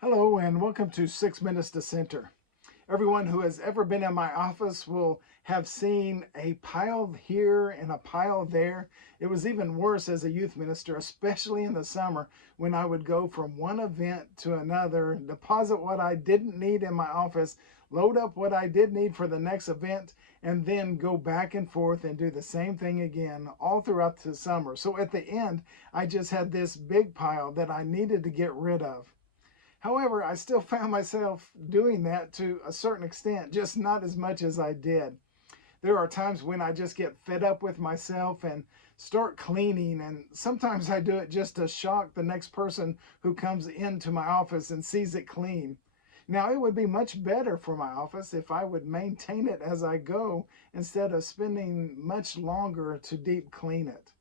Hello and welcome to 6 Minutes to Center. Everyone who has ever been in my office will have seen a pile here and a pile there. It was even worse as a youth minister, especially in the summer when I would go from one event to another, deposit what I didn't need in my office, load up what I did need for the next event, and then go back and forth and do the same thing again all throughout the summer. So at the end, I just had this big pile that I needed to get rid of. However, I still found myself doing that to a certain extent, just not as much as I did. There are times when I just get fed up with myself and start cleaning, and sometimes I do it just to shock the next person who comes into my office and sees it clean. Now, it would be much better for my office if I would maintain it as I go instead of spending much longer to deep clean it.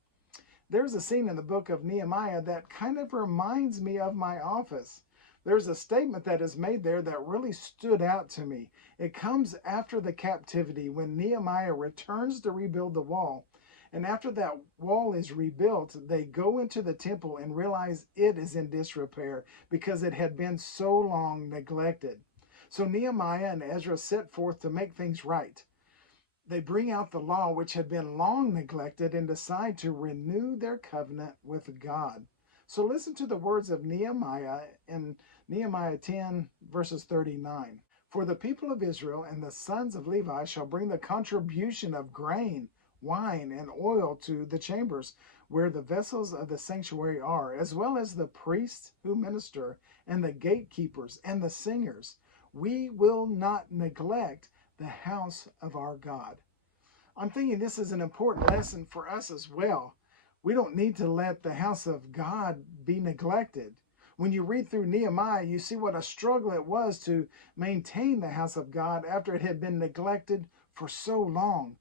There's a scene in the book of Nehemiah that kind of reminds me of my office. There's a statement that is made there that really stood out to me. It comes after the captivity when Nehemiah returns to rebuild the wall. And after that wall is rebuilt, they go into the temple and realize it is in disrepair because it had been so long neglected. So Nehemiah and Ezra set forth to make things right. They bring out the law which had been long neglected and decide to renew their covenant with God. So listen to the words of Nehemiah in Nehemiah 10 verses 39. For the people of Israel and the sons of Levi shall bring the contribution of grain, wine, and oil to the chambers where the vessels of the sanctuary are, as well as the priests who minister, and the gatekeepers, and the singers. We will not neglect the house of our God. I'm thinking this is an important lesson for us as well. We don't need to let the house of God be neglected. When you read through Nehemiah, you see what a struggle it was to maintain the house of God after it had been neglected for so long.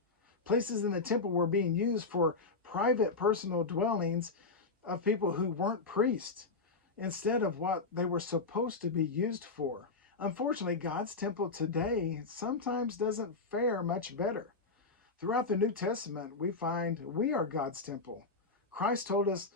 Places in the temple were being used for private personal dwellings of people who weren't priests instead of what they were supposed to be used for. Unfortunately, God's temple today sometimes doesn't fare much better. Throughout the New Testament, we find we are God's temple. Christ told us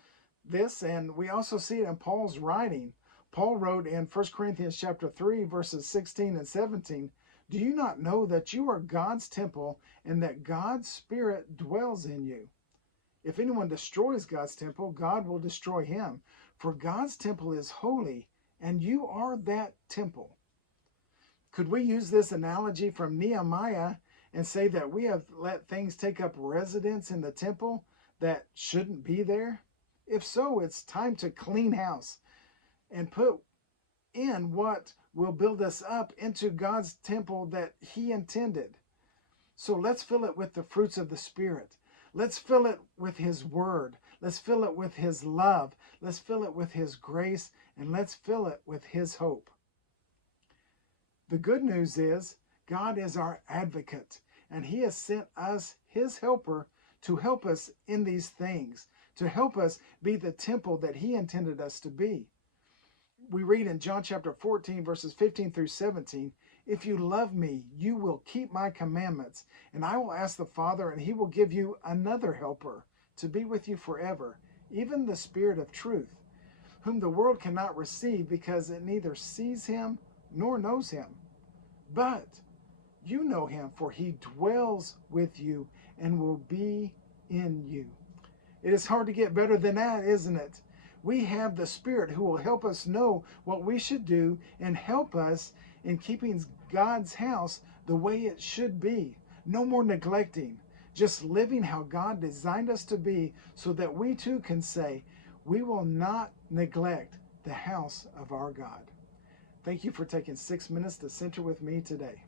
this, and we also see it in Paul's writing. Paul wrote in 1 Corinthians chapter 3, verses 16 and 17, "Do you not know that you are God's temple and that God's Spirit dwells in you? If anyone destroys God's temple, God will destroy him. For God's temple is holy, and you are that temple." Could we use this analogy from Nehemiah and say that we have let things take up residence in the temple that shouldn't be there? If so, it's time to clean house and put in what will build us up into God's temple that He intended. So let's fill it with the fruits of the Spirit. Let's fill it with His Word. Let's fill it with His love. Let's fill it with His grace. And let's fill it with His hope. The good news is God is our advocate, and He has sent us His helper to help us in these things, to help us be the temple that He intended us to be. We read in John chapter 14, verses 15 through 17, "If you love me, you will keep my commandments, and I will ask the Father, and He will give you another helper to be with you forever, even the Spirit of truth, whom the world cannot receive because it neither sees Him nor knows Him. But you know Him, for He dwells with you and will be in you." It is hard to get better than that, isn't it? We have the Spirit who will help us know what we should do and help us in keeping God's house the way it should be. No more neglecting, just living how God designed us to be so that we too can say, we will not neglect the house of our God. Thank you for taking 6 minutes to center with me today.